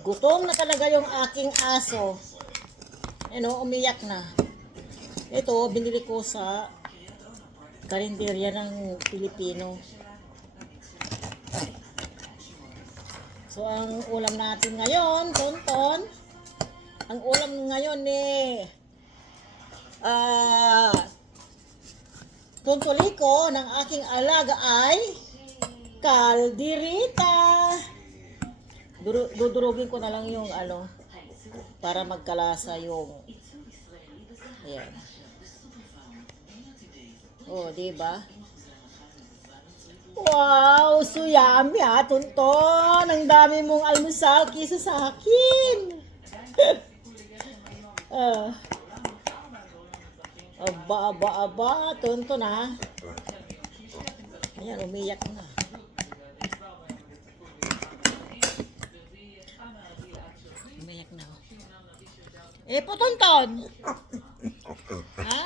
Gutom na talaga yung aking aso. Ano, umiyak na. Ito, binili ko sa karinderya ng Pilipino. So, ang ulam natin ngayon, tonton. Ang ulam ngayon tuntuliko ng aking alaga ay kalderita. Dudurugin ko na lang yung para magkalasa yung ayan. Oh, diba? Wow, so yummy tonton. Ang dami mong almusal kisa sa akin. Aba, tonton Ayan, umiyak na. Umiyak na. Po, tonton. Ha?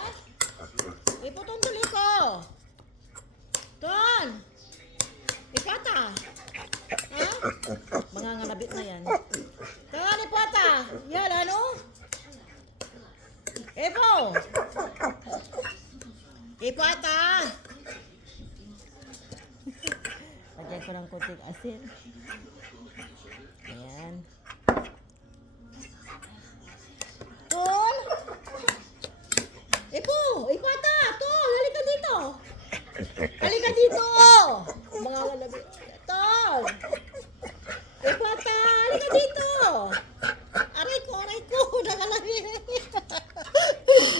Po, tonton ko. Ton. Ipata. Ha? Mga ngalabit na yan. Ton, ipata. Yan, ano? Po. Ipata. Lagyan ko ng konting asin. Ayan. Ton. Po. Ipata. Ton, halika dito. Halika dito. Mga ngalabit. Ton. Ipata. Halika dito. Aray ko.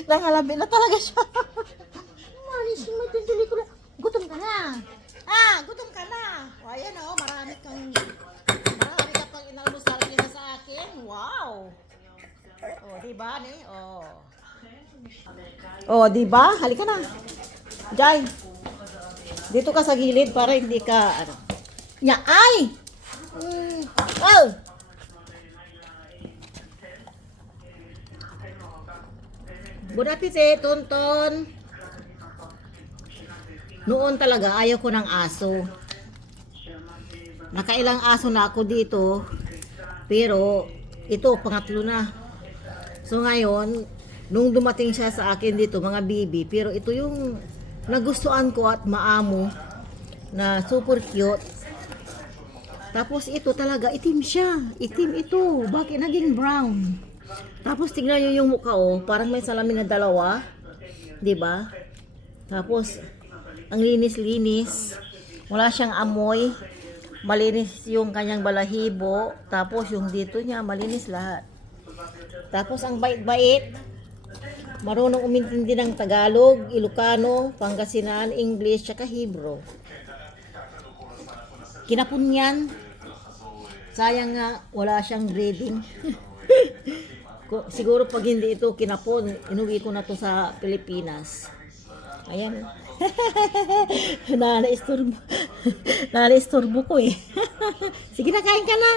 Nangalabit na talaga siya. Manis, matutuli ko na. Gutom ka na. Gutom ka na. O, ayan marami ka pang inalmusal kina sa akin. Wow. O, diba O, diba? Halika na. Jai. Dito ka sa gilid para hindi ka, ay! Oh! Bon appetit, tonton. Noon talaga, ayaw ko ng aso. Nakailang aso na ako dito. Pero, ito, pangatlo na. So, ngayon, nung dumating siya sa akin dito, mga bibi, pero ito yung nagustuhan ko at maamo na super cute. Tapos, ito talaga, itim siya. Itim ito. Bakit naging brown? Tapos, tignan nyo yung mukha, parang may salamin na dalawa. 'Di ba? Tapos, ang linis-linis. Wala siyang amoy. Malinis yung kanyang balahibo. Tapos, yung dito niya, malinis lahat. Tapos, ang bait-bait. Marunong umintindi ng Tagalog, Ilocano, Pangasinan, English, tsaka Hebrew. Kinapun yan. Sayang nga, wala siyang breeding. Siguro pag hindi ito kinapon, inuwi ko na to sa Pilipinas. Ayan. Nana-istorbo ko eh. Sige na, kain ka na.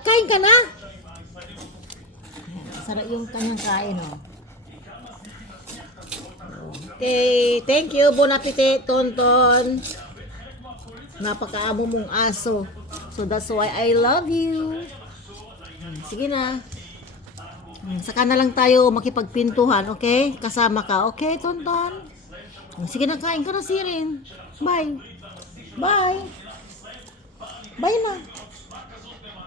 Kain ka na. Sarap yung kanyang kain, Okay, thank you. Bon appetit, tonton. Napakaamo mong aso. So that's why I love you. Sige na. Saka na lang tayo makipagpintuhan, okay? Kasama ka, okay, tonton? Sige na, kain ka na, Sirin. Bye. Bye. Bye na.